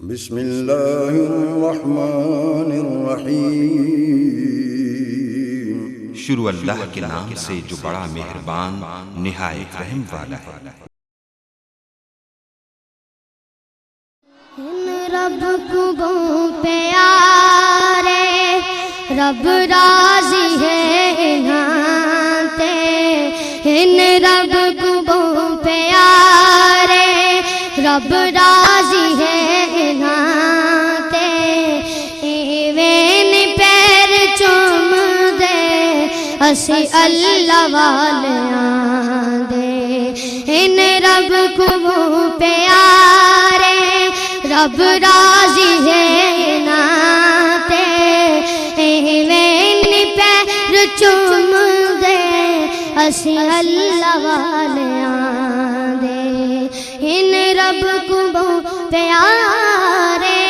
بسم اللہ الرحمن الرحیم۔ شروع اللہ کے نام سے جو بڑا مہربان نہایت رحم والا ہے۔ رب کو پیارے رب راضی ہے نانتے، ان رب کو پیارے رب راضی ہے نانتے، ایوین پیر چوم دے اسی اللہ والیاں دے، ان رب کو پیارے رب راضی ہے ناتے، ایوین پیر چوم دے اسی اللہ والیاں دے، ان رب کو پیارے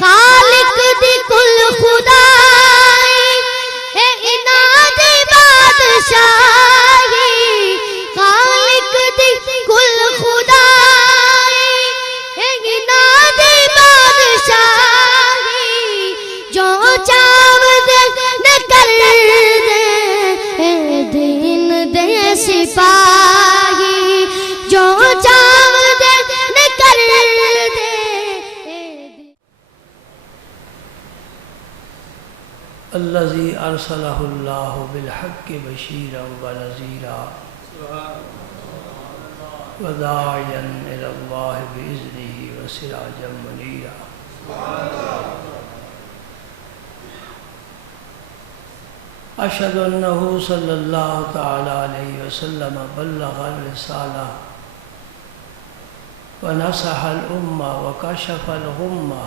خالق دی کل خدائی اے اناد بادشاہی، خالق دی کل خدائی اے اناد بادشاہی، جو چاو دے نہ کر دے اے دین دے سپاہی، جو چاو دے نہ کر دے۔ الذي أرسله الله بالحق بشيرا ونذيرا وداعيا إلى الله بإذنه وسراجا منيرا۔ أشهد أنه صلى الله تعالى عليه وسلم بلغ الرسالة ونصح الأمة وكشف الغمة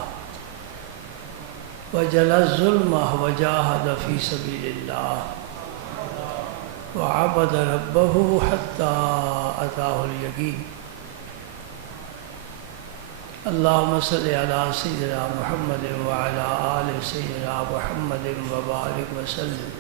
وجلى الظلمة وجاهد في سبيل الله وعبد ربه حتى أتاه اليقين۔ اللهم صل على سيدنا محمد وعلى آل سيدنا محمد وبارك وسلم۔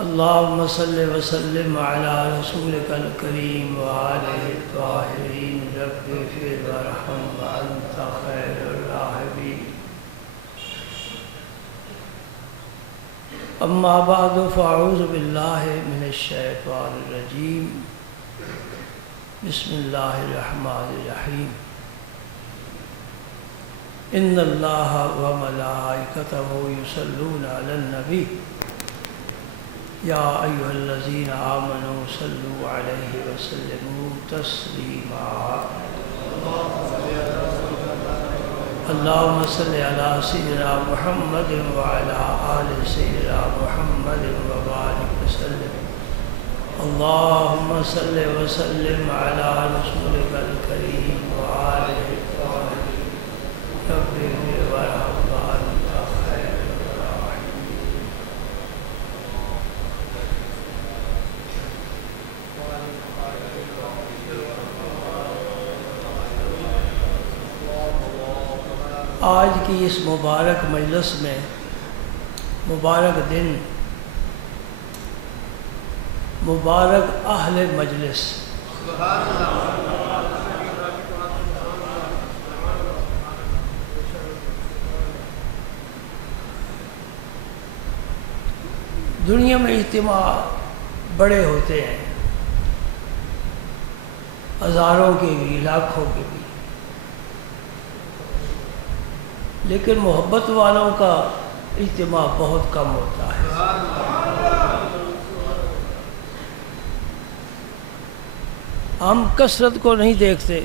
اللهم صل وسلم على رسولك الكريم وآله الطاهرين، رب اغفر وارحم وأنت خير الراحمين۔ أما بعد فأعوذ بالله من الشيطان الرجيم، بسم الله الرحمن الرحيم۔ إن الله وملائكته يصلون على النبي يا أيها الذين آمنوا صلوا عليه وسلموا تسليما۔ اللهم صل على سيدنا محمد وعلى آل سيدنا محمد وبارك وسلم۔ اللهم صل وسلم على رسولك الكريم وآله الطاهرين، رب اغفر وارحم وأنت خير الراحمين۔ آج کی اس مبارک مجلس میں مبارک دن، مبارک اہل مجلس، دنیا میں اجتماع بڑے ہوتے ہیں، ہزاروں کے بھی لاکھوں کے بھی، لیکن محبت والوں کا اجتماع بہت کم ہوتا ہے۔ ہم کثرت کو نہیں دیکھتے،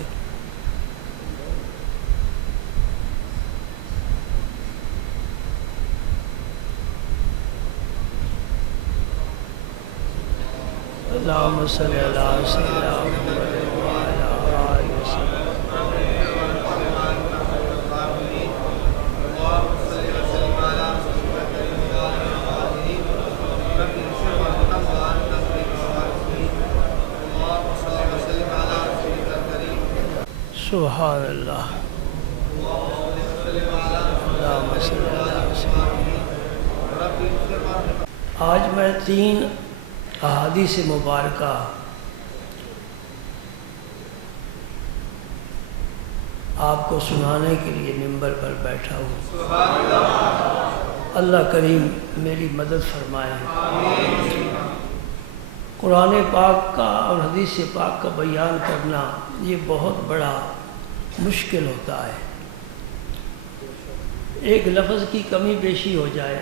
اللہم صلی علی سیدنا محمد وعلی آلہ وسلم۔ سبحان اللہ۔ اللہم صلی علی سیدنا۔ آج میں 3 احادیث مبارکہ آپ کو سنانے کے لیے منبر پر بیٹھا ہوں۔ اللہ کریم میری مدد فرمائے۔ قرآن پاک کا اور حدیث پاک کا بیان کرنا یہ بہت بڑا مشکل ہوتا ہے۔ ایک لفظ کی کمی بیشی ہو جائے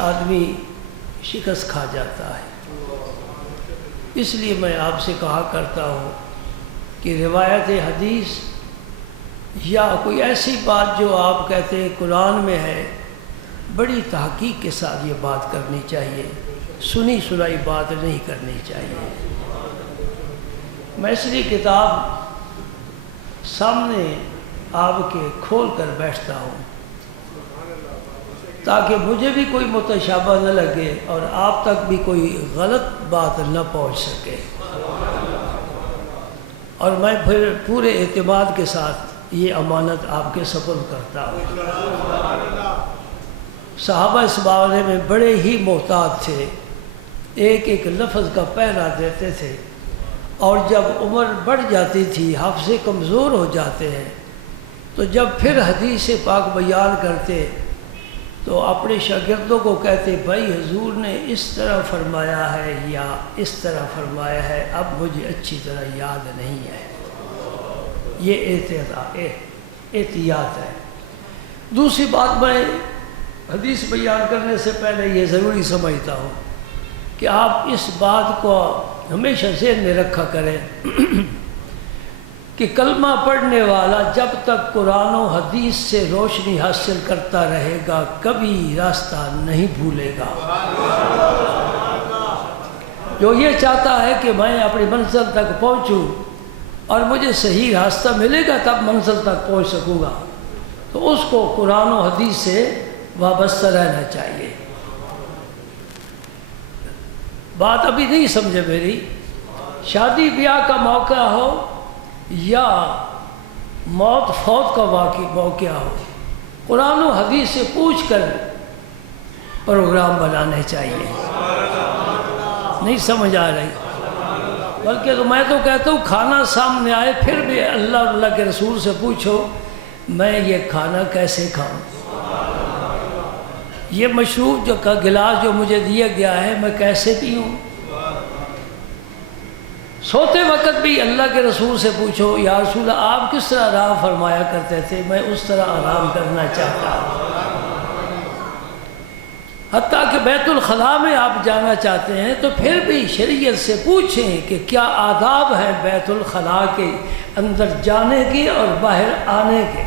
آدمی شکست کھا جاتا ہے۔ اس لیے میں آپ سے کہا کرتا ہوں کہ روایت حدیث یا کوئی ایسی بات جو آپ کہتے ہیں قرآن میں ہے، بڑی تحقیق کے ساتھ یہ بات کرنی چاہیے، سنی سنائی بات نہیں کرنی چاہیے۔ میں اس لیے کتاب سامنے آپ کے کھول کر بیٹھتا ہوں تاکہ مجھے بھی کوئی متشابہ نہ لگے اور آپ تک بھی کوئی غلط بات نہ پہنچ سکے، اور میں پھر پورے اعتماد کے ساتھ یہ امانت آپ کے سپرد کرتا ہوں۔ صحابہ اس بارے میں بڑے ہی محتاط تھے، ایک ایک لفظ کا پہرا دیتے تھے، اور جب عمر بڑھ جاتی تھی، حافظے کمزور ہو جاتے ہیں، تو جب پھر حدیث پاک بیان کرتے تو اپنے شاگردوں کو کہتے بھائی حضور نے اس طرح فرمایا ہے یا اس طرح فرمایا ہے، اب مجھے اچھی طرح یاد نہیں ہے۔ یہ احتیاط ہے۔ دوسری بات، میں حدیث بیان کرنے سے پہلے یہ ضروری سمجھتا ہوں کہ آپ اس بات کو ہمیشہ ذہن میں رکھا کریں کہ کلمہ پڑھنے والا جب تک قرآن و حدیث سے روشنی حاصل کرتا رہے گا کبھی راستہ نہیں بھولے گا۔ جو یہ چاہتا ہے کہ میں اپنی منزل تک پہنچوں اور مجھے صحیح راستہ ملے گا تب منزل تک پہنچ سکوں گا، تو اس کو قرآن و حدیث سے وابستہ رہنا چاہیے۔ بات ابھی نہیں سمجھے میری، شادی بیاہ کا موقع ہو یا موت فوت کا موقع ہو، قرآن و حدیث سے پوچھ کر پروگرام بنانے چاہیے۔ نہیں سمجھ آ رہی؟ بلکہ تو میں تو کہتا ہوں کھانا سامنے آئے پھر بھی اللہ کے رسول سے پوچھو میں یہ کھانا کیسے کھاؤں، یہ مشروب جو کا گلاس جو مجھے دیا گیا ہے میں کیسے پیوں۔ سوتے وقت بھی اللہ کے رسول سے پوچھو یا رسول اللہ آپ کس طرح آرام فرمایا کرتے تھے، میں اس طرح آرام کرنا چاہتا ہوں۔ حتیٰ کہ بیت الخلاء میں آپ جانا چاہتے ہیں تو پھر بھی شریعت سے پوچھیں کہ کیا آداب ہیں بیت الخلاء کے اندر جانے کے اور باہر آنے کے۔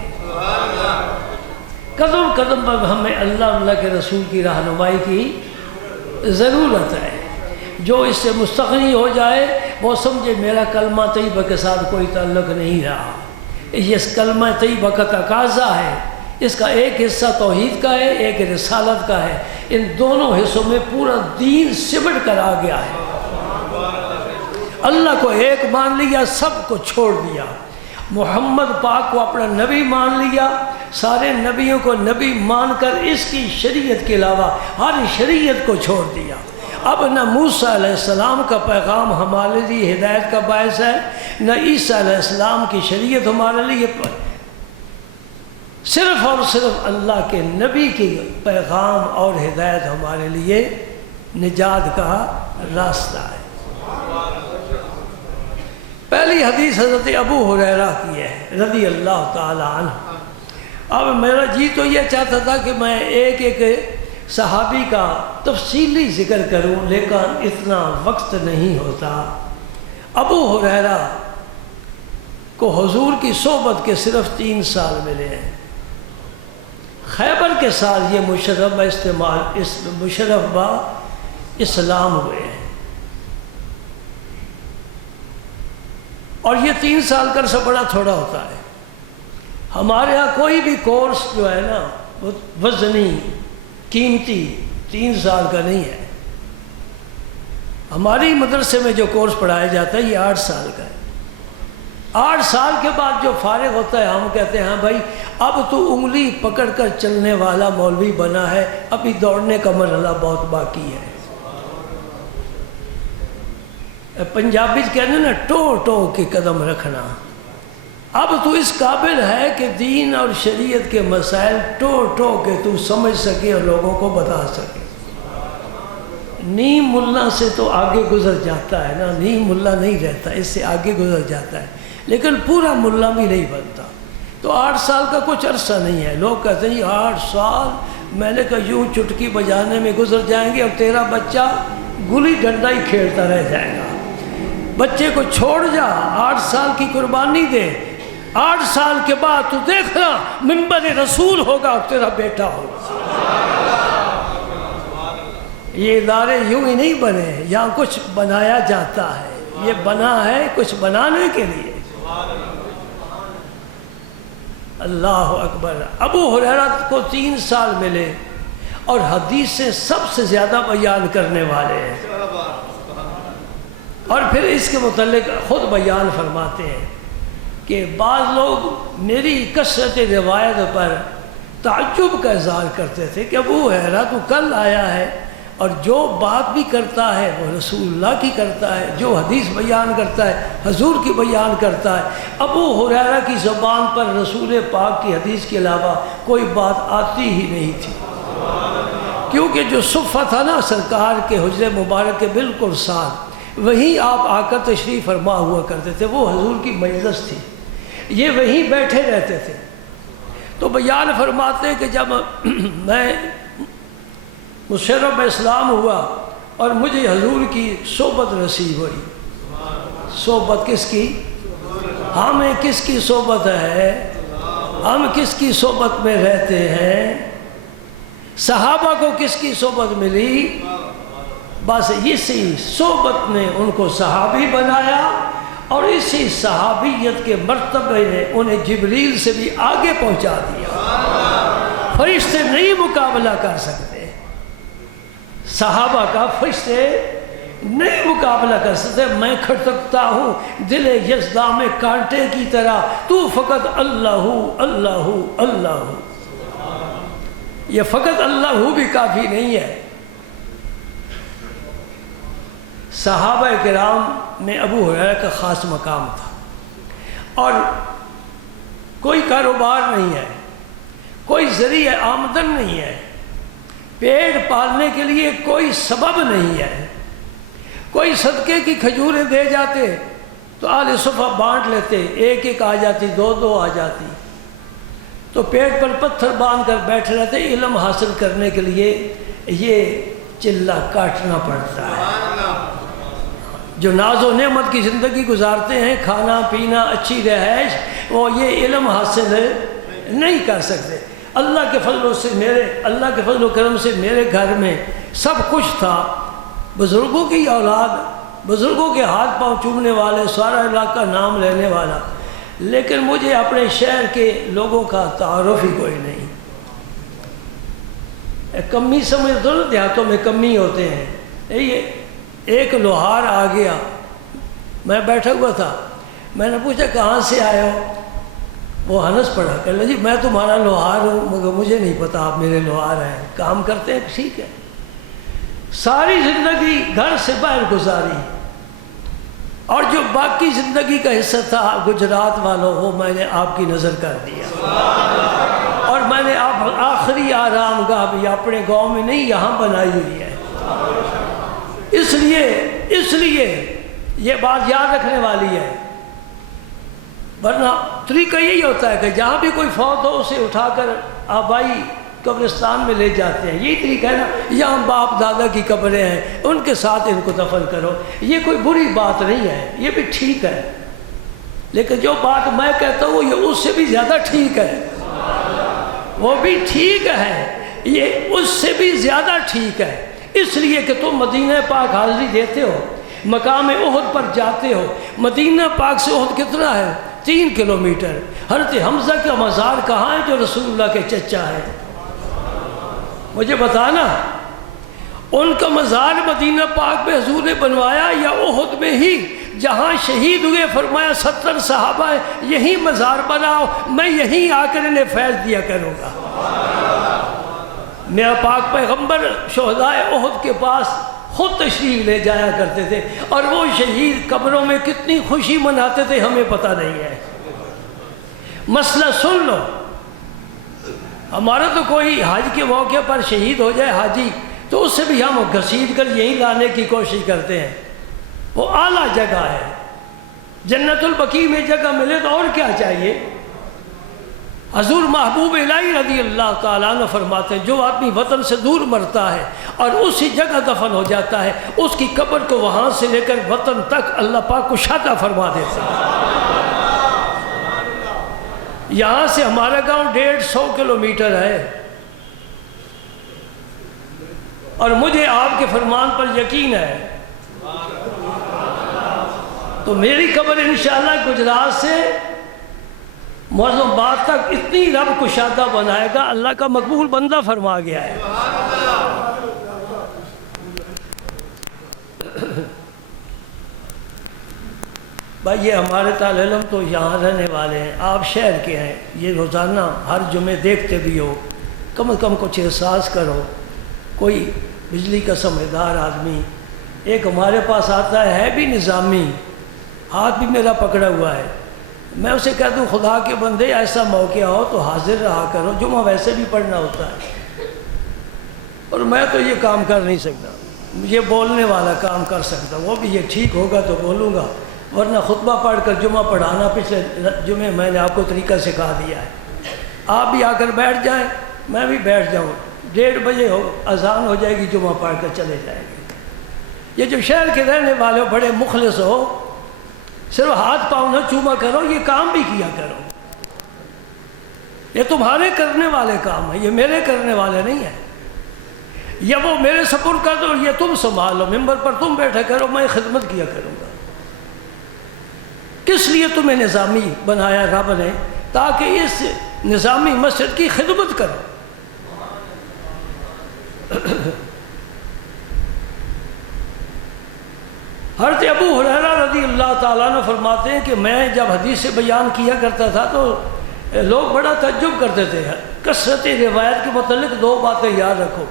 قدم قدم پر ہمیں اللہ کے رسول کی رہنمائی کی ضرورت ہے۔ جو اس سے مستغنی ہو جائے وہ سمجھے میرا کلمہ طیبہ کے ساتھ کوئی تعلق نہیں رہا۔ یہ کلمہ طیبہ کا تقاضا ہے، اس کا ایک حصہ توحید کا ہے، ایک رسالت کا ہے، ان دونوں حصوں میں پورا دین سمٹ کر آ گیا ہے۔ اللہ کو ایک مان لیا، سب کو چھوڑ دیا، محمد پاک کو اپنا نبی مان لیا، سارے نبیوں کو نبی مان کر اس کی شریعت کے علاوہ ہر شریعت کو چھوڑ دیا۔ اب نہ موسیٰ علیہ السلام کا پیغام ہمارے لیے ہدایت کا باعث ہے، نہ عیسیٰ علیہ السلام کی شریعت ہمارے لیے، صرف اور صرف اللہ کے نبی کی پیغام اور ہدایت ہمارے لیے نجات کا راستہ ہے۔ پہلی حدیث حضرت ابو ہریرہ کی ہے رضی اللہ تعالی عنہ۔ اب میرا جی تو یہ چاہتا تھا کہ میں ایک ایک صحابی کا تفصیلی ذکر کروں، لیکن اتنا وقت نہیں ہوتا۔ ابو ہریرہ کو حضور کی صحبت کے صرف 3 سال ملے ہیں۔ خیبر کے سال یہ مشرف با اسلام ہوئے ہیں، اور یہ 3 سال کا عرصہ بڑا تھوڑا ہوتا ہے۔ ہمارے ہاں کوئی بھی کورس جو ہے نا وزنی قیمتی 3 سال کا نہیں ہے۔ ہماری مدرسے میں جو کورس پڑھایا جاتا ہے یہ 8 سال کا ہے۔ 8 سال کے بعد جو فارغ ہوتا ہے ہم کہتے ہیں ہاں بھائی اب تو انگلی پکڑ کر چلنے والا مولوی بنا ہے، ابھی دوڑنے کا مرحلہ بہت باقی ہے۔ پنجابی کہتے ہیں نا ٹو ٹو کے قدم رکھنا، اب تو اس قابل ہے کہ دین اور شریعت کے مسائل ٹو کے تو سمجھ سکے اور لوگوں کو بتا سکے۔ نیم ملا سے تو آگے گزر جاتا ہے نا، نیم ملا نہیں رہتا، اس سے آگے گزر جاتا ہے، لیکن پورا ملا بھی نہیں بنتا۔ تو 8 سال کا کچھ عرصہ نہیں ہے۔ لوگ کہتے ہیں 8 سال، میں نے کہا یوں چٹکی بجانے میں گزر جائیں گے اور تیرا بچہ گلی ڈنڈا ہی کھیلتا رہ جائے گا۔ بچے کو چھوڑ جا، 8 سال کی قربانی دے، 8 سال کے بعد تو دیکھنا منبر رسول ہوگا اور تیرا بیٹا ہوگا۔ یہ ادارے یوں ہی نہیں بنے، یہاں کچھ بنایا جاتا ہے، یہ بنا ہے کچھ بنانے کے لیے۔ اللہ اکبر۔ ابو ہریرہ کو 3 سال ملے اور حدیث سے سب سے زیادہ بیان کرنے والے ہیں، اور پھر اس کے متعلق خود بیان فرماتے ہیں کہ بعض لوگ میری کثرت روایت پر تعجب کا اظہار کرتے تھے کہ ابو ہریرہ تو کل آیا ہے اور جو بات بھی کرتا ہے وہ رسول اللہ کی کرتا ہے، جو حدیث بیان کرتا ہے حضور کی بیان کرتا ہے۔ ابو ہریرہ کی زبان پر رسول پاک کی حدیث کے علاوہ کوئی بات آتی ہی نہیں تھی، کیونکہ جو صفہ تھا نا سرکار کے حجر مبارک کے بالکل ساتھ، وہیں آپ آ کر تشریف فرما ہوا کرتے تھے، وہ حضور کی مجلس تھی، یہ وہیں بیٹھے رہتے تھے۔ تو بیان فرماتے کہ جب میں مشرف اسلام ہوا اور مجھے حضور کی صحبت نصیب ہوئی۔ صحبت کس کی؟ ہمیں کس کی صحبت ہے؟ ہم کس کی صحبت میں رہتے ہیں؟ صحابہ کو کس کی صحبت ملی؟ بس اسی صحبت نے ان کو صحابی بنایا، اور اسی صحابیت کے مرتبے نے انہیں جبریل سے بھی آگے پہنچا دیا۔ فرشتے نہیں مقابلہ کر سکتے، صحابہ کا فرشتے نہیں مقابلہ کر سکتے۔ میں کھٹکتا ہوں دل یزداں میں کانٹے کی طرح، تو فقط اللہ اللہ اللہ۔ یہ فقط اللہ بھی کافی نہیں ہے۔ صحابہ کرام میں ابو ہریرہ کا خاص مقام تھا، اور کوئی کاروبار نہیں ہے، کوئی ذریعہ آمدن نہیں ہے، پیٹ پالنے کے لیے کوئی سبب نہیں ہے۔ کوئی صدقے کی کھجوریں دے جاتے تو آل صفہ بانٹ لیتے، ایک ایک آ جاتی، 2 آ جاتی، تو پیٹ پر پتھر باندھ کر بیٹھے رہتے۔ علم حاصل کرنے کے لیے یہ چلہ کاٹنا پڑتا ہے۔ جو ناز و نعمت کی زندگی گزارتے ہیں، کھانا پینا اچھی رہائش، وہ یہ علم حاصل نہیں کر سکتے۔ اللہ کے فضل و کرم سے میرے گھر میں سب کچھ تھا، بزرگوں کی اولاد، بزرگوں کے ہاتھ پاؤں چومنے والے، سارا علاقہ نام لینے والا، لیکن مجھے اپنے شہر کے لوگوں کا تعارف ہی کوئی نہیں۔ کمی سمجھ دو نا، دیہاتوں میں کمی ہوتے ہیں۔ یہ ایک لوہار آ گیا، میں بیٹھا ہوا تھا، میں نے پوچھا کہاں سے آئے ہو؟ وہ ہنس پڑا، کہنے لگا جی میں تمہارا لوہار ہوں، مگر مجھے نہیں پتا آپ میرے لوہار ہیں، کام کرتے ہیں؟ ٹھیک ہے۔ ساری زندگی گھر سے باہر گزاری، اور جو باقی زندگی کا حصہ تھا گجرات والوں، وہ میں نے آپ کی نظر کر دیا، اور میں نے آپ آخری آرام گاہ بھی اپنے گاؤں میں نہیں یہاں بنائی ہوئی ہے۔ اس لیے یہ بات یاد رکھنے والی ہے، ورنہ طریقہ یہی ہوتا ہے کہ جہاں بھی کوئی فوت ہو اسے اٹھا کر آبائی قبرستان میں لے جاتے ہیں۔ یہی طریقہ ہے نا، یہاں باپ دادا کی قبریں ہیں، ان کے ساتھ ان کو دفن کرو۔ یہ کوئی بری بات نہیں ہے، یہ بھی ٹھیک ہے، لیکن جو بات میں کہتا ہوں یہ اس سے بھی زیادہ ٹھیک ہے۔ وہ بھی ٹھیک ہے، یہ اس سے بھی زیادہ ٹھیک ہے، اس لیے کہ تم مدینہ پاک حاضری دیتے ہو، مقام احد پر جاتے ہو۔ مدینہ پاک سے احد کتنا ہے؟ 3 کلومیٹر۔ حضرت حمزہ کا مزار کہاں ہے جو رسول اللہ کے چچا ہے؟ مجھے بتانا، ان کا مزار مدینہ پاک میں حضور نے بنوایا یا احد میں ہی جہاں شہید ہوئے؟ فرمایا 70 صحابہ ہیں، یہی مزار بناؤ، میں یہیں آ کر انہیں فیض دیا کروں گا۔ میرا پاک پیغمبر شہدائے احد کے پاس خود تشریف لے جایا کرتے تھے، اور وہ شہید قبروں میں کتنی خوشی مناتے تھے ہمیں پتہ نہیں ہے۔ مسئلہ سن لو. ہمارا تو کوئی حج کے موقع پر شہید ہو جائے حاجی تو اس سے بھی ہم گھسیٹ کر یہیں لانے کی کوشش کرتے ہیں. وہ اعلیٰ جگہ ہے, جنت البقیع میں جگہ ملے تو اور کیا چاہیے. حضور محبوب الہی رضی اللہ تعالیٰ عنہ فرماتے ہیں جو آدمی وطن سے دور مرتا ہے اور اسی جگہ دفن ہو جاتا ہے, اس کی قبر کو وہاں سے لے کر وطن تک اللہ پاک کشادہ فرما دیتا ہے. یہاں سے ہمارا گاؤں 150 کلومیٹر ہے, اور مجھے آپ کے فرمان پر یقین ہے تو میری قبر انشاءاللہ گجرات سے معظم آباد تک اتنی رب کشادہ بنائے گا, اللہ کا مقبول بندہ فرما گیا ہے. بھائی یہ ہمارے طالب علم تو یہاں رہنے والے ہیں, آپ شہر کے ہیں, یہ روزانہ ہر جمعے دیکھتے بھی ہو, کم از کم کچھ احساس کرو. کوئی بجلی کا سمجھدار آدمی ایک ہمارے پاس آتا ہے بھی نظامی, ہاتھ بھی میرا پکڑا ہوا ہے, میں اسے کہتا ہوں خدا کے بندے ایسا موقع ہو تو حاضر رہا کرو, جمعہ ویسے بھی پڑھنا ہوتا ہے, اور میں تو یہ کام کر نہیں سکتا, یہ بولنے والا کام کر سکتا, وہ بھی یہ ٹھیک ہوگا تو بولوں گا, ورنہ خطبہ پڑھ کر جمعہ پڑھانا پچھلے جمعے میں نے آپ کو طریقہ سکھا دیا ہے. آپ بھی آ کر بیٹھ جائیں, میں بھی بیٹھ جاؤں, 1:30 بجے اذان ہو جائے گی, جمعہ پڑھ کر چلے جائیں گے. یہ جو شہر کے رہنے والے ہو, بڑے مخلص ہو, صرف ہاتھ پاؤں نہ چوما کرو, یہ کام بھی کیا کرو. یہ تمہارے کرنے والے کام ہیں, یہ میرے کرنے والے نہیں ہیں. یا وہ میرے سپرد کر دو, یہ تم سنبھالو, ممبر پر تم بیٹھا کرو, میں خدمت کیا کروں گا. کس لیے تمہیں نظامی بنایا رب نے؟ تاکہ اس نظامی مسجد کی خدمت کرو. حضرت ابو ہریرہ رضی اللہ تعالیٰ عنہ فرماتے ہیں کہ میں جب حدیث بیان کیا کرتا تھا تو لوگ بڑا تعجب کرتے تھے. کثرت روایت کے متعلق 2 باتیں یاد رکھو.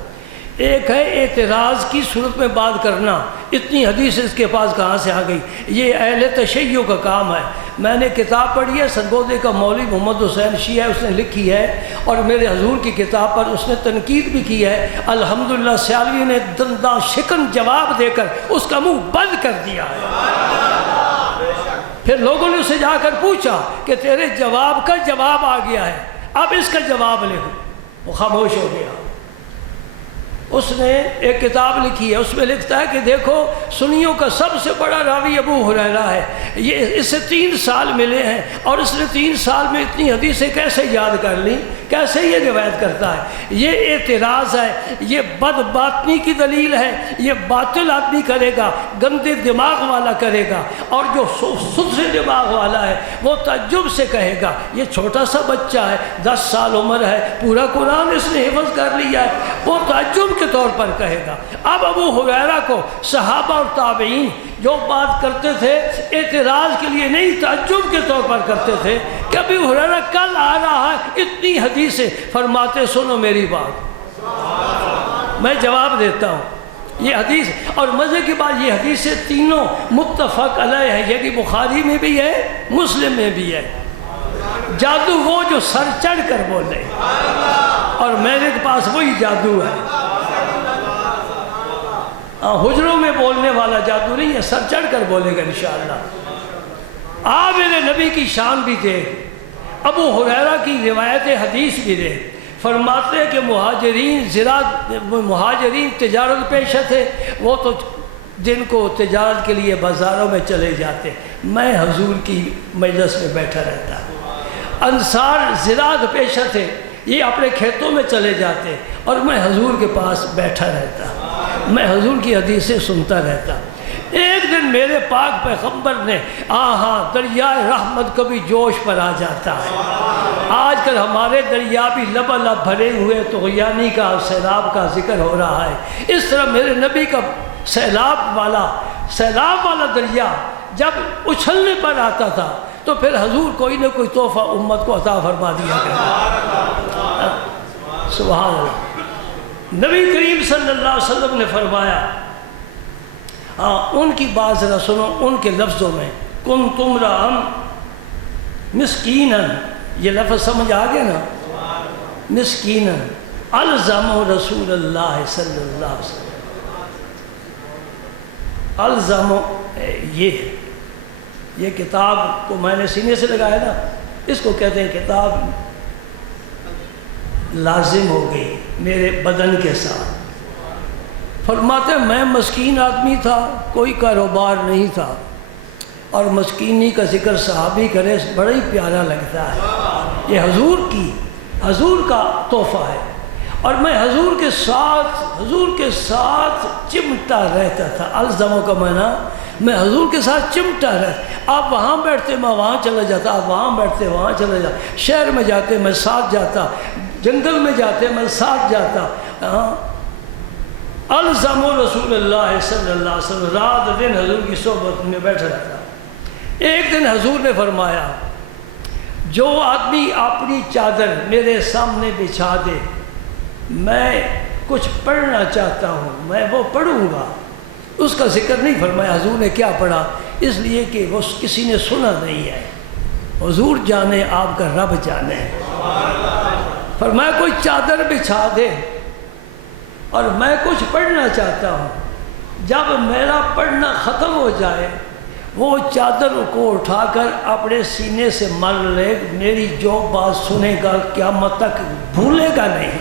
ایک ہے اعتراض کی صورت میں بات کرنا, اتنی حدیث اس کے پاس کہاں سے آ گئی, یہ اہل تشیع کا کام ہے. میں نے کتاب پڑھی ہے, سرگودے کا مولوی محمد حسین شیعہ اس نے لکھی ہے, اور میرے حضور کی کتاب پر اس نے تنقید بھی کی ہے. الحمدللہ سیالوی نے دنداں شکن جواب دے کر اس کا منہ بند کر دیا ہے. پھر لوگوں نے اسے جا کر پوچھا کہ تیرے جواب کا جواب آ گیا ہے, اب اس کا جواب لے. وہ خاموش ہو گیا. اس نے ایک کتاب لکھی ہے, اس میں لکھتا ہے کہ دیکھو سنیوں کا سب سے بڑا راوی ابو ہریرہ ہے, یہ اس سے 3 سال ملے ہیں, اور اس نے 3 سال میں اتنی حدیثیں کیسے یاد کر لی, کیسے یہ روایت کرتا ہے. یہ اعتراض ہے, یہ بد باطنی کی دلیل ہے. یہ باطل آدمی کرے گا, گندے دماغ والا کرے گا, اور جو ستھرے دماغ والا ہے وہ تعجب سے کہے گا یہ چھوٹا سا بچہ ہے, 10 سال عمر ہے, پورا قرآن اس نے حفظ کر لیا ہے, وہ تعجب کے طور پر کہے گا. اب ابو ہریرہ کو صحابہ اور تابعین جو بات کرتے تھے اعتراض کے لیے نہیں, تعجب کے طور پر کرتے تھے کہ ابو ہریرہ کل آ رہا ہے, اتنی حدیثیں. فرماتے سنو میری بات, میں جواب دیتا ہوں. یہ حدیث, اور مزے کی بات یہ حدیثیں تینوں متفق علیہ ہے, یہ کہ بخاری میں بھی ہے, مسلم میں بھی ہے. جادو وہ جو سر چڑھ کر بولے, اور میرے پاس وہی جادو ہے. حجروں میں بولنے والا جادو نہیں ہے, سر چڑھ کر بولے گا انشاءاللہ. آپ میرے نبی کی شان بھی دے, ابو ہریرہ کی روایت حدیث بھی دے. فرماتے ہیں کہ مہاجرین تجارت پیشہ تھے, وہ تو دن کو تجارت کے لیے بازاروں میں چلے جاتے, میں حضور کی مجلس میں بیٹھا رہتا. انصار زراعت پیشہ تھے, یہ اپنے کھیتوں میں چلے جاتے, اور میں حضور کے پاس بیٹھا رہتا, میں حضور کی حدیثیں سنتا رہتا. ایک دن میرے پاک پیغمبر نے دریائے رحمت کبھی جوش پر آ جاتا ہے. آج کل ہمارے دریا بھی لبالب بھرے ہوئے, تو غیانی کا سیلاب کا ذکر ہو رہا ہے. اس طرح میرے نبی کا سیلاب والا دریا جب اچھلنے پر آتا تھا تو پھر حضور کوئی نہ کوئی تحفہ امت کو عطا فرما دیا کرتا. سبحان اللہ. نبی کریم صلی اللہ علیہ وسلم نے فرمایا, ان کی بات ذرا سنو, ان کے لفظوں میں, کنتم امرأ مسکینا یہ لفظ سمجھ آ گیا نا؟ مسکین الزم رسول اللہ صلی اللہ علیہ وسلم، الزم یہ کتاب کو میں نے سینے سے لگایا نا، اس کو کہتے ہیں کتاب لازم ہو گئی میرے بدن کے ساتھ۔ فرماتے ہیں میں مسکین آدمی تھا، کوئی کاروبار نہیں تھا، اور مسکینی کا ذکر صحابی کرے بڑا ہی پیارا لگتا ہے۔ یہ حضور کا تحفہ ہے، اور میں حضور کے ساتھ چمٹا رہتا تھا۔ الزموں کا معنی میں حضور کے ساتھ چمٹا رہتا، آپ وہاں بیٹھتے میں وہاں چلا جاتا، آپ وہاں بیٹھتے وہاں چلا جاتا، شہر میں جاتے میں ساتھ جاتا، جنگل میں جاتے میں ساتھ جاتا۔ الزم رسول اللہ صلی اللہ علیہ وسلم، رات دن حضور کی صحبت میں بیٹھا رہتا۔ ایک دن حضور نے فرمایا جو آدمی اپنی چادر میرے سامنے بچھا دے، میں کچھ پڑھنا چاہتا ہوں میں وہ پڑھوں گا۔ اس کا ذکر نہیں فرمایا حضور نے کیا پڑھا، اس لیے کہ وہ کسی نے سنا نہیں ہے، حضور جانے آپ کا رب جانے۔ فرمایا کوئی چادر بچھا دے اور میں کچھ پڑھنا چاہتا ہوں، جب میرا پڑھنا ختم ہو جائے وہ چادر کو اٹھا کر اپنے سینے سے مل لے، میری جو بات سنے گا قیامت تک بھولے گا نہیں۔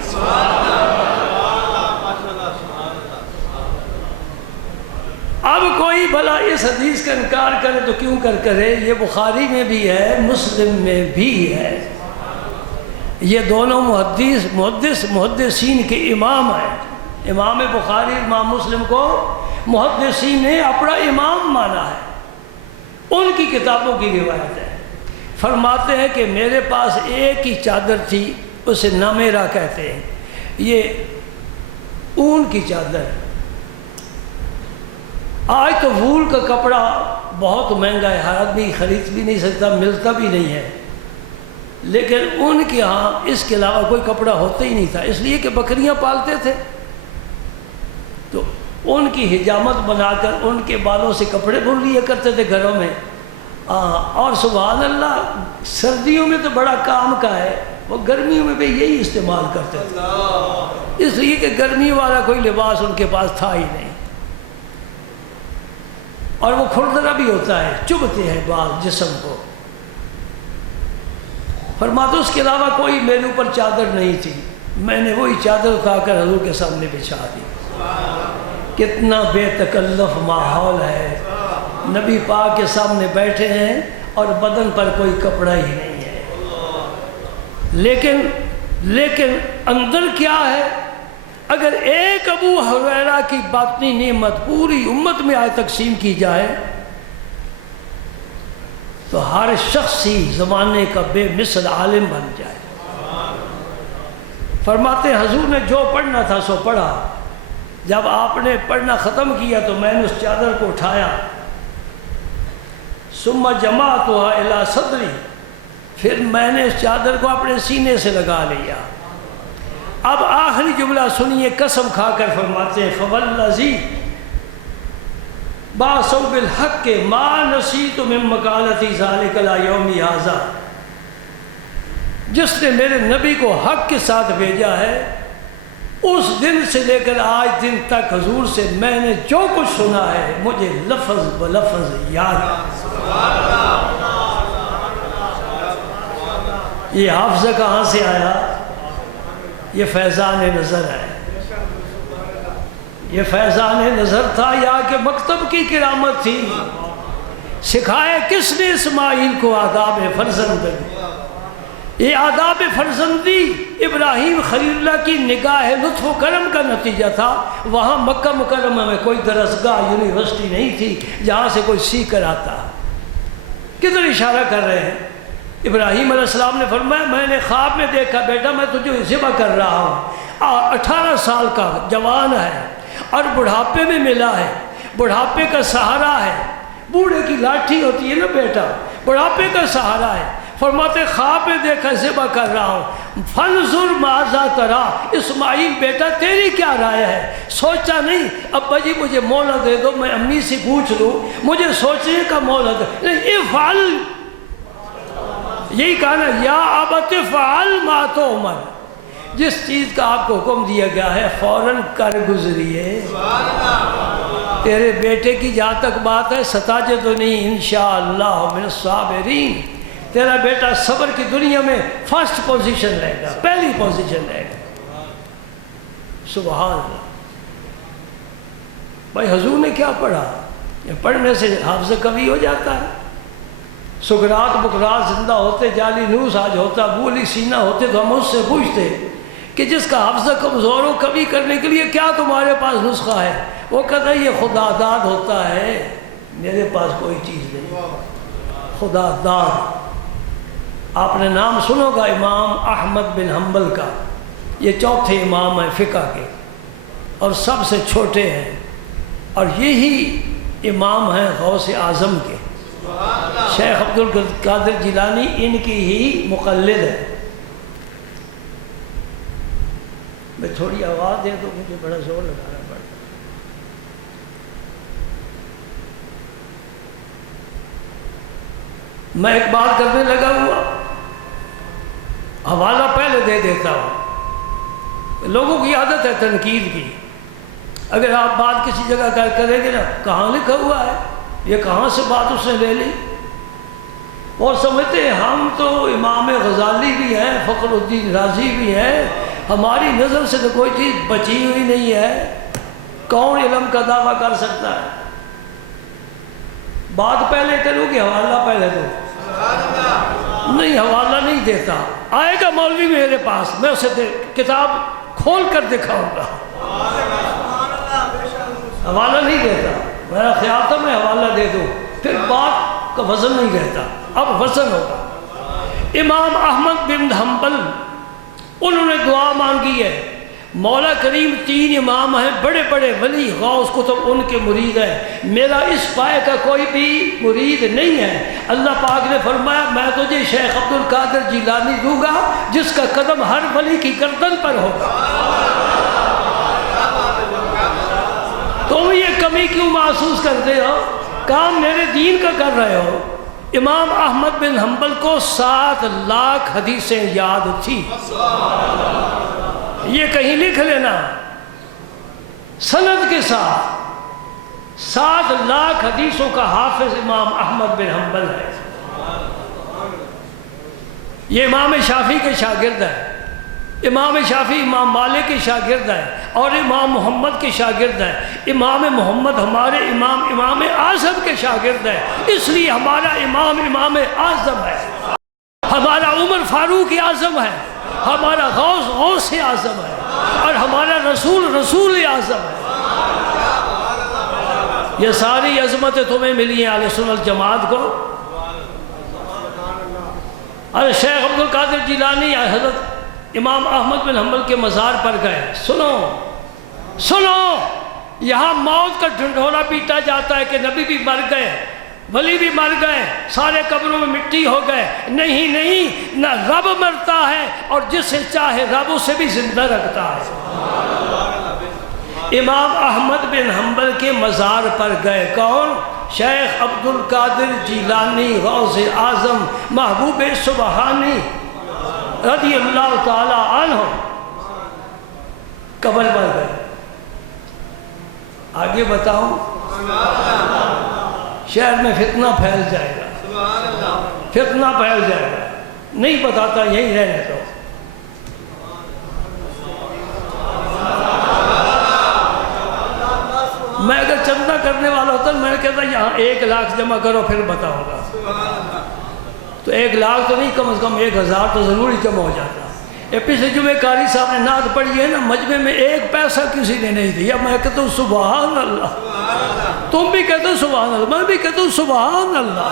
اب کوئی بھلا اس حدیث کا انکار کرے تو کیوں کرے، یہ بخاری میں بھی ہے مسلم میں بھی ہے، یہ دونوں محدثین کے امام ہیں۔ امام بخاری امام مسلم کو محدثین نے اپنا امام مانا ہے، ان کی کتابوں کی روایت ہے۔ فرماتے ہیں کہ میرے پاس ایک ہی چادر تھی، اسے نامیرا کہتے ہیں، یہ اون کی چادر۔ آج تو وول کا کپڑا بہت مہنگا ہے، ہر آدمی خرید بھی نہیں سکتا، ملتا بھی نہیں ہے، لیکن ان کے ہاں اس کے علاوہ کوئی کپڑا ہوتا ہی نہیں تھا، اس لیے کہ بکریاں پالتے تھے، تو ان کی حجامت بنا کر ان کے بالوں سے کپڑے بن لیا کرتے تھے گھروں میں۔ اور سبحان اللہ سردیوں میں تو بڑا کام کا ہے، وہ گرمیوں میں بھی یہی استعمال کرتے تھے، اس لیے کہ گرمی والا کوئی لباس ان کے پاس تھا ہی نہیں، اور وہ کھردرا بھی ہوتا ہے، چبھتے ہیں بال جسم کو۔ فرماتے اس کے علاوہ کوئی میرے اوپر چادر نہیں تھی، میں نے وہی چادر اٹھا کر حضور کے سامنے بچھا دی۔ کتنا بے تکلف ماحول ہے، نبی پاک کے سامنے بیٹھے ہیں اور بدن پر کوئی کپڑا ہی نہیں ہے، لیکن اندر کیا ہے؟ اگر ایک ابو ہریرہ کی باطنی نعمت پوری امت میں آج تقسیم کی جائے تو ہر شخص ہی زمانے کا بے مثل عالم بن جائے۔ فرماتے ہیں حضور نے جو پڑھنا تھا سو پڑھا، جب آپ نے پڑھنا ختم کیا تو میں نے اس چادر کو اٹھایا، ثم جمعتها الی صدری، پھر میں نے اس چادر کو اپنے سینے سے لگا لیا۔ اب آخری جملہ سنیے، قسم کھا کر فرماتے ہیں فوالذی باصوا بالحق ما نسیت من مقالتی ذلک الیوم ھذا، جس نے میرے نبی کو حق کے ساتھ بھیجا ہے، اس دن سے لے کر آج دن تک حضور سے میں نے جو کچھ سنا ہے مجھے لفظ بلفظ یاد ہے۔ یہ حافظہ کہاں سے آیا؟ یہ فیضان نظر ہے، یہ فیضان نظر تھا یا کہ مکتب کی کرامت تھی؟ سکھائے کس نے اسماعیل کو آداب فرزندی؟ یہ آداب فرزندی ابراہیم خلیل اللہ کی نگاہ لطف و کرم کا نتیجہ تھا۔ وہاں مکہ مکرمہ میں کوئی درسگاہ یونیورسٹی نہیں تھی جہاں سے کوئی سیکھ کر آتا۔ کدھر اشارہ کر رہے ہیں؟ ابراہیم علیہ السلام نے فرمایا میں نے خواب میں دیکھا بیٹا میں تجھے ذبح کر رہا ہوں، 18 سال کا جوان ہے اور بڑھاپے میں ملا ہے، بڑھاپے کا سہارا ہے، بوڑھے کی لاٹھی ہوتی ہے نا بیٹا، بڑھاپے کا سہارا ہے۔ فرماتے خواب میں دیکھا ذبح کر رہا ہوں، فانظر ماذا ترى، اسماعیل بیٹا تیری کیا رائے ہے؟ سوچا نہیں ابا جی مجھے مولا دے دو، میں امی سے پوچھ لوں، مجھے سوچنے کا مولا دے، افعل یہی کہا نا یا ابت فعل ما تؤمر، جس چیز کا آپ کو حکم دیا گیا ہے فوراً کر گزریے۔ تیرے بیٹے کی جہاں تک بات ہے ستجدنی انشاءاللہ من الصابرین، تیرا بیٹا صبر کی دنیا میں فرسٹ پوزیشن رہے گا، پہلی پوزیشن رہے گا۔ سبحان اللہ۔ بھائی حضور نے کیا پڑھا؟ یہ پڑھنے سے حافظ قوی ہو جاتا ہے۔ سقراط بقراط زندہ ہوتے، جعلی نوس آج ہوتا، ابو علی سینا ہوتے تو ہم اس سے پوچھتے کہ جس کا حافظہ کمزور ہو کبھی کرنے کے لیے کیا تمہارے پاس نسخہ ہے؟ وہ کہتا ہے یہ خدا داد ہوتا ہے، میرے پاس کوئی چیز نہیں، خدا داد۔ آپ نے نام سنو گا امام احمد بن حنبل کا، یہ چوتھے امام ہیں فقہ کے اور سب سے چھوٹے ہیں، اور یہی امام ہیں غوث اعظم کے۔ شیخ عبد القادر جیلانی ان کی ہی مقلد ہے۔ میں تھوڑی آواز دے دو، مجھے بڑا زور لگانا پڑتا۔ میں ایک بات کرنے لگا ہوا، حوالہ پہلے دے دیتا ہوں۔ لوگوں کی عادت ہے تنقید کی، اگر آپ بات کسی جگہ کریں گے نا کہاں لکھا ہوا ہے، یہ کہاں سے بات اس نے لے لی، اور سمجھتے ہیں ہم تو امام غزالی بھی ہیں، فخر الدین رازی بھی ہیں، ہماری نظر سے تو کوئی چیز بچی ہوئی نہیں ہے، کون علم کا دعویٰ کر سکتا ہے؟ بات پہلے کروں کہ حوالہ پہلے دو؟ نہیں، حوالہ نہیں دیتا۔ آئے گا مولوی میرے پاس، میں اسے کتاب کھول کر دکھاؤں گا، حوالہ نہیں دیتا۔ میرا خیال تھا میں حوالہ دے دوں، پھر بات کا وزن نہیں رہتا، اب وزن ہوگا۔ امام احمد بن حنبل انہوں نے دعا مانگی ہے، مولا کریم تین امام ہیں، بڑے بڑے ولی غوث کتب ان کے مرید ہیں، میرا اس پائے کا کوئی بھی مرید نہیں ہے۔ اللہ پاک نے فرمایا میں تجھے شیخ عبد القادر جیلانی دوں گا جس کا قدم ہر ولی کی گردن پر ہوگا۔ تم یہ کمی کیوں محسوس کرتے ہو؟ کام میرے دین کا کر رہے ہو۔ امام احمد بن حنبل کو 7 لاکھ حدیثیں یاد تھی، یہ کہیں لکھ لینا، سند کے ساتھ 7 لاکھ حدیثوں کا حافظ امام احمد بن حنبل ہے۔ یہ امام شافعی کے شاگرد ہے، امام شافعی امام مالک کے شاگرد ہے اور امام محمد کے شاگرد ہے۔ امام محمد ہمارے امام اعظم کے شاگرد ہے، اس لیے ہمارا امام اعظم ہے، ہمارا عمر فاروق اعظم ہے، ہمارا غوث اعظم ہے، اور ہمارا رسول اعظم ہے۔ یہ ساری عظمتیں تمہیں ملی ہیں اہل سنت والجماعت کو۔ اور شیخ عبد القادر جیلانی حضرت امام احمد بن حنبل کے مزار پر گئے، سنو یہاں موت کا ڈھنڈورا پیٹا جاتا ہے کہ نبی بھی مر گئے، ولی بھی مر گئے، سارے قبروں میں مٹی ہو گئے۔ نہیں، نہ رب مرتا ہے، اور جسے چاہے رب اسے بھی زندہ رکھتا ہے۔ امام احمد بن حنبل کے مزار پر گئے، کون؟ شیخ عبد القادر جیلانی غوث اعظم محبوب سبحانی رضی اللہ تعالی عنہ، قبر پر گئے۔ آگے بتاؤں، شہر میں فتنہ پھیل جائے گا، فتنہ پھیل جائے گا، نہیں بتاتا، یہی رہنے دو۔ میں اگر چندہ کرنے والا ہوتا میں نے کہتا یہاں 1 لاکھ جمع کرو پھر بتاؤں گا، تو 1 لاکھ تو نہیں، کم از کم 1000 تو ضرور ہی جمع ہو جاتا۔ یہ پچھلے جمعے قاری صاحب نے نعت پڑھی ہے نا، مجمع میں 1 پیسہ کسی نے نہیں دیا، میں کہتا ہوں سبحان اللہ، تم بھی کہتے ہو سبحان اللہ، میں بھی کہتا ہوں سبحان اللہ۔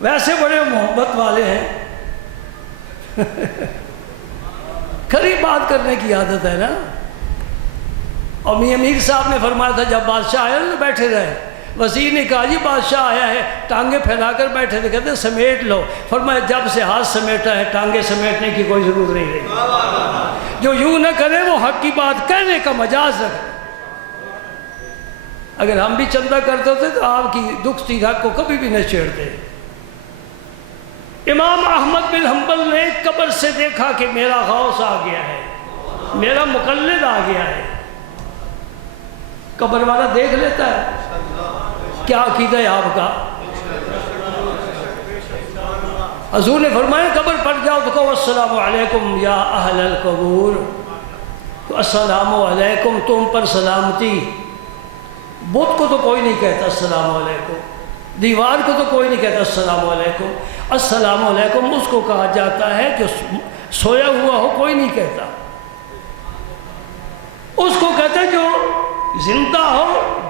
ویسے بڑے محبت والے ہیں، کھری بات کرنے کی عادت ہے نا۔ اور میاں امیر صاحب نے فرمایا تھا جب بادشاہ آیا نا بیٹھے رہے، وزیر نے کہا جی بادشاہ آیا ہے، ٹانگیں پھیلا کر بیٹھے تھے، کہتے سمیٹ لو۔ فرمایا جب سے ہاتھ سمیٹا ہے ٹانگیں سمیٹنے کی کوئی ضرورت نہیں رہی، جو یوں نہ کرے وہ حق کی بات کہنے کا مجاز رکھے۔ اگر ہم بھی چندہ کرتے ہوتے تو آپ کی دکھتی حق کو کبھی بھی نہ چھیڑتے۔ امام احمد بن حنبل نے قبر سے دیکھا کہ میرا غوث آ گیا ہے، میرا مقلد آ گیا ہے۔ قبر والا دیکھ لیتا ہے، کیا عقیدہ ہے آپ کا؟ حضور نے فرمایا قبر پر جاؤ تو کہو السلام علیکم یا اہل القبور، تو السلام علیکم، تم پر سلامتی۔ بت کو تو کوئی نہیں کہتا السلام علیکم، دیوار کو تو کوئی نہیں کہتا السلام علیکم۔ السلام علیکم اس کو کہا جاتا ہے جو سویا ہوا ہو، کوئی نہیں کہتا۔ اس کو کہتے جو زندہ ہو،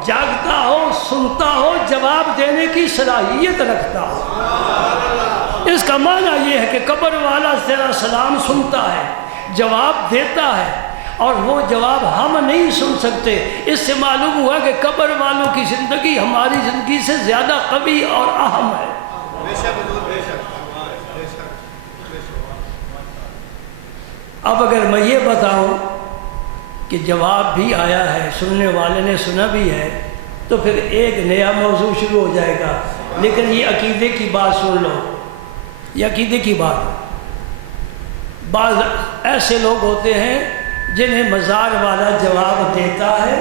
جاگتا ہو، سنتا ہو، جواب دینے کی صلاحیت رکھتا ہو۔ اس کا معنی یہ ہے کہ قبر والا تیرا سلام سنتا ہے، جواب دیتا ہے، اور وہ جواب ہم نہیں سن سکتے۔ اس سے معلوم ہوا کہ قبر والوں کی زندگی ہماری زندگی سے زیادہ قوی اور اہم ہے۔ اب اگر میں یہ بتاؤں کہ جواب بھی آیا ہے، سننے والے نے سنا بھی ہے، تو پھر ایک نیا موضوع شروع ہو جائے گا۔ لیکن یہ عقیدے کی بات سن لو، یہ عقیدے کی بات۔ بعض ایسے لوگ ہوتے ہیں جنہیں مزار والا جواب دیتا ہے،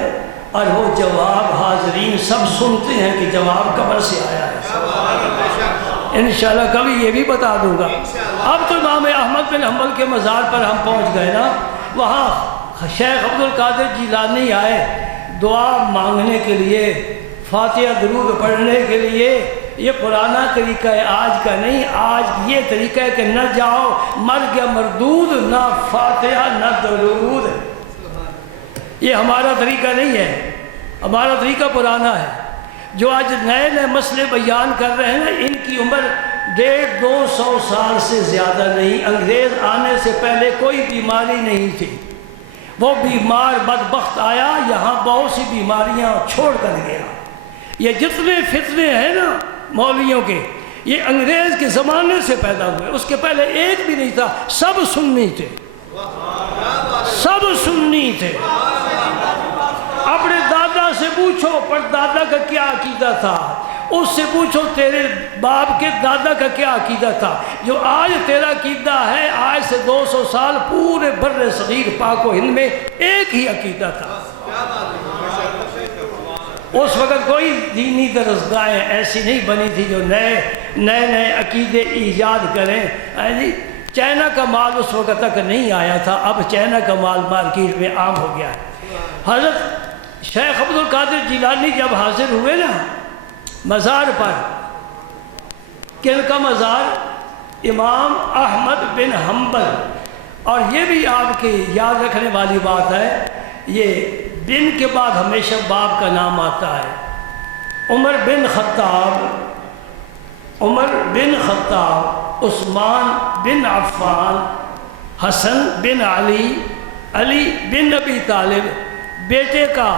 اور وہ جواب حاضرین سب سنتے ہیں کہ جواب قبر سے آیا ہے۔ انشاءاللہ کبھی یہ بھی بتا دوں گا۔ اب تو امام احمد بن حنبل کے مزار پر ہم پہنچ گئے نا، وہاں شیخ عبد القادر جیلانی آئے دعا مانگنے کے لیے، فاتحہ درود پڑھنے کے لیے۔ یہ پرانا طریقہ ہے، آج کا نہیں۔ آج یہ طریقہ ہے کہ نہ جاؤ، مر گیا مردود، نہ فاتحہ نہ درود۔ یہ ہمارا طریقہ نہیں ہے، ہمارا طریقہ پرانا ہے۔ جو آج نئے نئے مسئلے بیان کر رہے ہیں نا، ان کی عمر 150-200 سال سے زیادہ نہیں۔ انگریز آنے سے پہلے کوئی بیماری نہیں تھی، وہ بیمار بدبخت آیا، یہاں بہت سی بیماریاں چھوڑ کر گیا۔ یہ جتنے فتنے ہیں نا مولویوں کے، یہ انگریز کے زمانے سے پیدا ہوئے، اس کے پہلے ایک بھی نہیں تھا۔ سب سنی تھے، سب سنی تھے۔ اپنے دادا سے پوچھو پر دادا کا کیا عقیدہ تھا، اس سے پوچھو تیرے باپ کے دادا کا کیا عقیدہ تھا۔ جو آج تیرا عقیدہ ہے، آج سے 200 سال پورے بر صغیر پاک و ہند میں ایک ہی عقیدہ تھا۔ اس وقت کوئی دینی درسگاہیں ایسی نہیں بنی تھی جو نئے عقیدے ایجاد کریں۔ چائنا کا مال اس وقت تک نہیں آیا تھا، اب چائنا کا مال مارکیٹ میں عام ہو گیا ہے۔ حضرت شیخ عبد القادر جیلانی جب حاضر ہوئے نا مزار پر، کن کا مزار؟ امام احمد بن حنبل۔ اور یہ بھی آپ کی یاد رکھنے والی بات ہے، یہ بن کے بعد ہمیشہ باپ کا نام آتا ہے۔ عمر بن خطاب، عثمان بن عفان، حسن بن علی، علی بن ابی طالب، بیٹے کا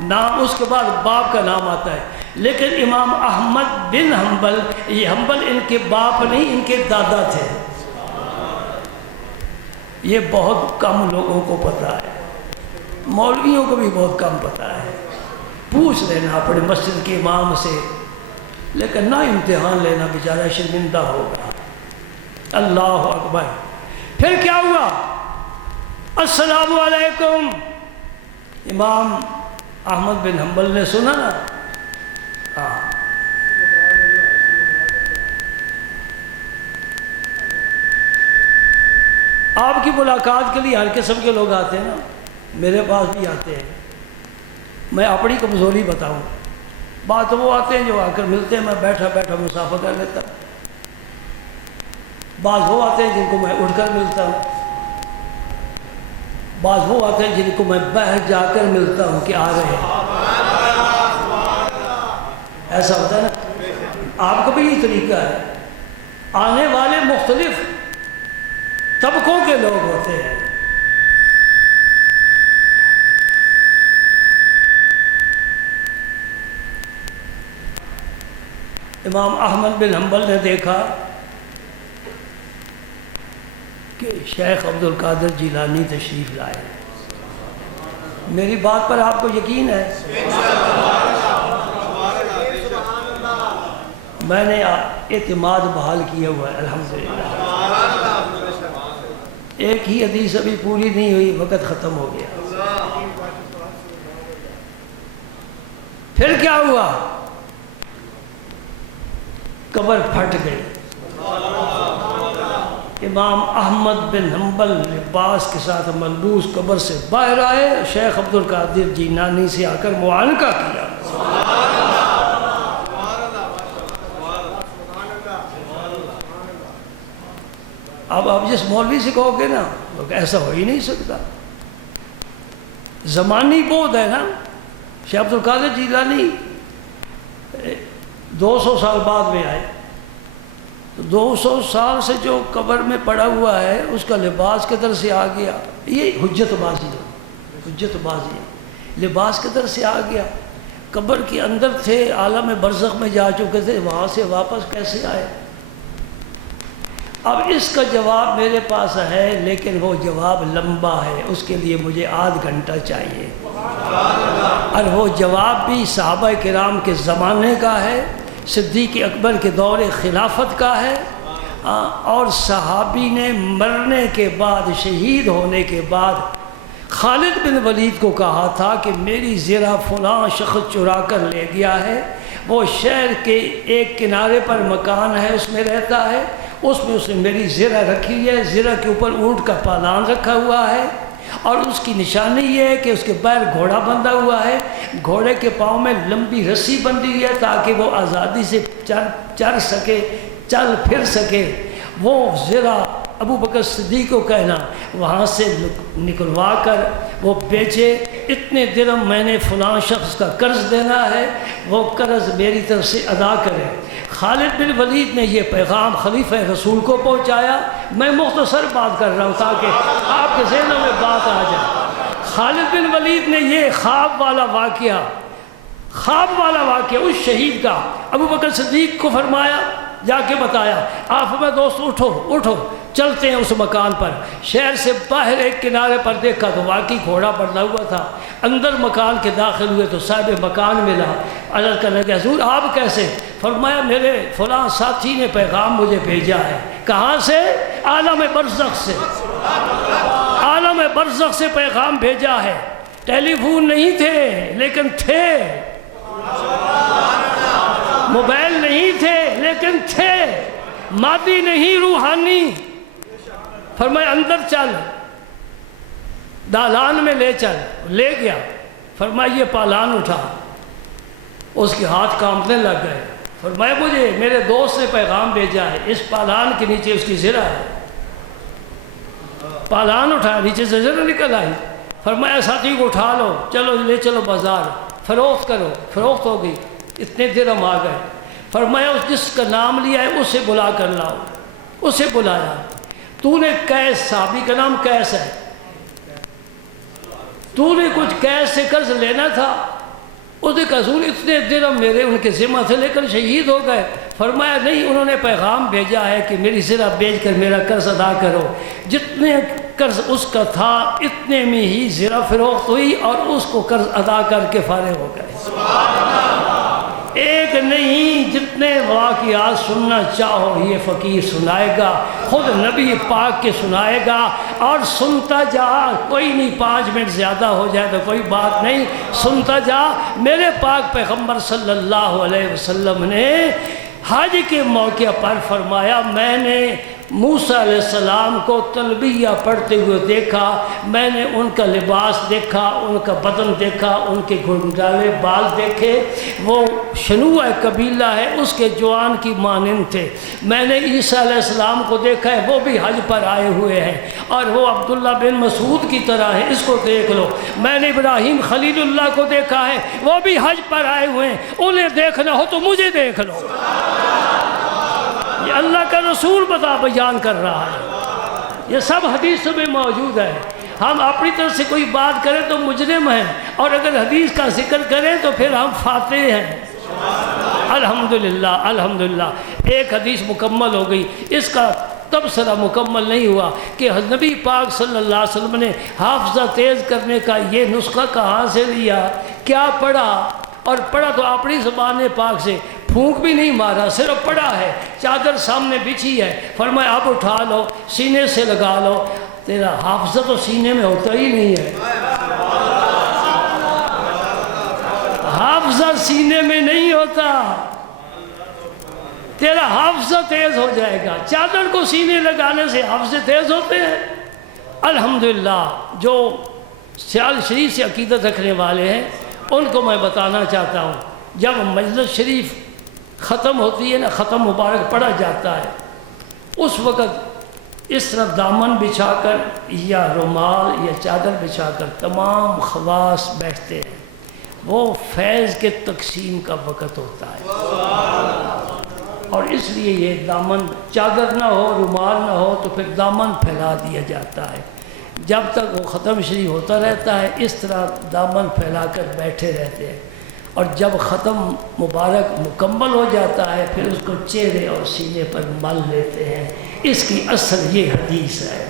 نام اس کے بعد باپ کا نام آتا ہے۔ لیکن امام احمد بن حنبل، یہ حنبل ان کے باپ نہیں، ان کے دادا تھے۔ یہ بہت کم لوگوں کو پتہ ہے، مولویوں کو بھی بہت کم پتہ ہے۔ پوچھ لینا اپنے مسجد کے امام سے، لیکن نہ امتحان لینا، بیچارہ شرمندہ ہوگا۔ اللہ اکبر۔ پھر کیا ہوا؟ السلام علیکم۔ امام احمد بن حنبل نے سنا نا، آپ کی ملاقات کے لیے ہر قسم کے لوگ آتے ہیں نا، میرے پاس بھی آتے ہیں۔ میں اپنی کمزوری بتاؤں، بات وہ آتے ہیں جو آ کر ملتے ہیں، میں بیٹھا بیٹھا مسافہ کر لیتا۔ بعض وہ آتے ہیں جن کو میں اٹھ کر ملتا ہوں، بعض وہ آتے ہیں جن کو میں بیٹھ جا کر ملتا ہوں کہ آ رہے ہیں۔ ایسا ہوتا ہے نا، آپ کا بھی یہ طریقہ ہے۔ آنے والے مختلف طبقوں کے لوگ ہوتے ہیں۔ امام احمد بن حنبل نے دیکھا کہ شیخ عبد القادر جیلانی تشریف لائے۔ میری بات پر آپ کو یقین ہے؟ میں نے اعتماد بحال کیا ہوا ہے الحمدللہ۔ ایک ہی حدیث ابھی پوری نہیں ہوئی، وقت ختم ہو گیا۔ پھر کیا ہوا؟ قبر پھٹ گئی۔ امام احمد بن حنبل لباس کے ساتھ ملبوس قبر سے باہر آئے، شیخ عبد القادر جیلانی سے آ کر معانقہ کیا۔ اب آپ جس مولوی سے کہو گے نا ایسا ہو ہی نہیں سکتا، زمانی بود ہے نا۔ شیخ عبد القادر جیلانی 200 سال بعد میں آئے، تو 200 سال سے جو قبر میں پڑا ہوا ہے اس کا لباس کدھر سے آ گیا؟ یہ حجت بازی ہے، حجت بازی ہے۔ لباس کدھر سے آ گیا؟ قبر کے اندر تھے، عالم برزخ میں جا چکے تھے، وہاں سے واپس کیسے آئے؟ اب اس کا جواب میرے پاس ہے، لیکن وہ جواب لمبا ہے، اس کے لیے مجھے آدھ گھنٹہ چاہیے، اور وہ جواب بھی صحابہ کرام کے زمانے کا ہے، صدیق اکبر کے دور خلافت کا ہے، اور صحابی نے مرنے کے بعد، شہید ہونے کے بعد خالد بن ولید کو کہا تھا کہ میری زرہ فلاں شخص چرا کر لے گیا ہے، وہ شہر کے ایک کنارے پر مکان ہے، اس میں رہتا ہے، اس میں اس نے میری زرہ رکھی ہے، زرہ کے اوپر اونٹ کا پالان رکھا ہوا ہے، اور اس کی نشانی یہ ہے کہ اس کے پیر گھوڑا بندھا ہوا ہے، گھوڑے کے پاؤں میں لمبی رسی بندھی ہے تاکہ وہ آزادی سے چل سکے، چل پھر سکے۔ وہ زرہ ابو بکر صدیق کو کہنا وہاں سے نکلوا کر وہ بیچے، اتنے درہم میں نے فلاں شخص کا قرض دینا ہے، وہ قرض میری طرف سے ادا کرے۔ خالد بن ولید نے یہ پیغام خلیفہ رسول کو پہنچایا۔ میں مختصر بات کر رہا ہوں تاکہ آپ کے ذہنوں میں بات آ جائے۔ خالد بن ولید نے یہ خواب والا واقعہ اس شہید کا ابو بکر صدیق کو فرمایا، جا کے بتایا۔ آپ میں دوست اٹھو چلتے ہیں اس مکان پر۔ شہر سے باہر ایک کنارے پر دیکھا تو واقعی گھوڑا بندھا ہوا تھا۔ اندر مکان کے داخل ہوئے تو صاحب مکان ملا، عرض کرنے لگا حضور آپ کیسے؟ فرمایا میرے فلاں ساتھی نے پیغام مجھے بھیجا ہے۔ کہاں سے؟ عالم برزخ سے، عالم برزخ سے پیغام بھیجا ہے۔ ٹیلی فون نہیں تھے لیکن تھے، موبائل نہیں تھے لیکن تھے، مادی نہیں روحانی۔ فرمایا اندر چل، دالان میں لے چل، لے گیا۔ فرمایا یہ پالان اٹھا، اس کے ہاتھ کانپنے لگ گئے۔ فرمایا مجھے میرے دوست نے پیغام بھیجا ہے، اس پالان کے نیچے اس کی زرہ ہے۔ پالان اٹھایا، نیچے سے زرہ نکل آئی۔ فرمایا ساتھی کو اٹھا لو، چلو لے چلو بازار، فروخت کرو۔ فروخت ہو گئی، اتنے درہم آ گئے۔ فرمایا اس جس کا نام لیا ہے اسے بلا کر لاؤ۔ اسے بلایا۔ تو نے قیس، صحابی کا نام قیس ہے، تو نے کچھ قیس سے قرض لینا تھا؟ اس نے کہا حضور اتنے درہم میرے ان کے ذمہ تھے لیکن شہید ہو گئے۔ فرمایا نہیں، انہوں نے پیغام بھیجا ہے کہ میری زرہ بیچ کر میرا قرض ادا کرو۔ جتنے قرض اس کا تھا اتنے میں ہی زرہ فروخت ہوئی اور اس کو قرض ادا کر کے فارغ ہو گئے۔ ایک نہیں، جتنے واقعات سننا چاہو یہ فقیر سنائے گا، خود نبی پاک کے سنائے گا، اور سنتا جا، کوئی نہیں 5 منٹ زیادہ ہو جائے تو کوئی بات نہیں، سنتا جا۔ میرے پاک پیغمبر صلی اللہ علیہ وسلم نے حج کے موقع پر فرمایا میں نے موسیٰ علیہ السلام کو تلبیہ پڑھتے ہوئے دیکھا، میں نے ان کا لباس دیکھا، ان کا بدن دیکھا، ان کے گھنگرالے بال دیکھے، وہ شنوع قبیلہ ہے اس کے جوان کی مانند تھے۔ میں نے عیسیٰ علیہ السلام کو دیکھا ہے، وہ بھی حج پر آئے ہوئے ہیں اور وہ عبداللہ بن مسعود کی طرح ہے، اس کو دیکھ لو۔ میں نے ابراہیم خلیل اللہ کو دیکھا ہے، وہ بھی حج پر آئے ہوئے ہیں، انہیں دیکھنا ہو تو مجھے دیکھ لو۔ یہ اللہ کا رسول بیان کر رہا ہے، یہ سب حدیثوں میں موجود ہے۔ ہم اپنی طرف سے کوئی بات کریں تو مجرم ہیں، اور اگر حدیث کا ذکر کریں تو پھر ہم فاتح ہیں۔ الحمدللہ الحمدللہ ایک حدیث مکمل ہو گئی، اس کا تبصرہ مکمل نہیں ہوا کہ نبی پاک صلی اللہ علیہ وسلم نے حافظہ تیز کرنے کا یہ نسخہ کہاں سے لیا، کیا پڑھا، اور پڑھا تو اپنی زبان پاک سے، پھونک بھی نہیں مارا، صرف پڑا ہے، چادر سامنے بچھی ہے، فرمایا اب اٹھا لو، سینے سے لگا لو۔ تیرا حافظہ تو سینے میں ہوتا ہی نہیں ہے، حافظہ سینے میں نہیں ہوتا، تیرا حافظہ تیز ہو جائے گا۔ چادر کو سینے لگانے سے حافظے تیز ہوتے ہیں۔ الحمدللہ جو سیال شریف سے عقیدت رکھنے والے ہیں ان کو میں بتانا چاہتا ہوں، جب مجلس شریف ختم ہوتی ہے نا، ختم مبارک پڑھا جاتا ہے، اس وقت اس طرح دامن بچھا کر یا رومال یا چادر بچھا کر تمام خواص بیٹھتے ہیں، وہ فیض کے تقسیم کا وقت ہوتا ہے۔ اور اس لیے یہ دامن، چادر نہ ہو رومال نہ ہو تو پھر دامن پھیلا دیا جاتا ہے، جب تک وہ ختم شریف ہوتا رہتا ہے اس طرح دامن پھیلا کر بیٹھے رہتے ہیں، اور جب ختم مبارک مکمل ہو جاتا ہے پھر اس کو چہرے اور سینے پر مل لیتے ہیں۔ اس کی اصل یہ حدیث ہے۔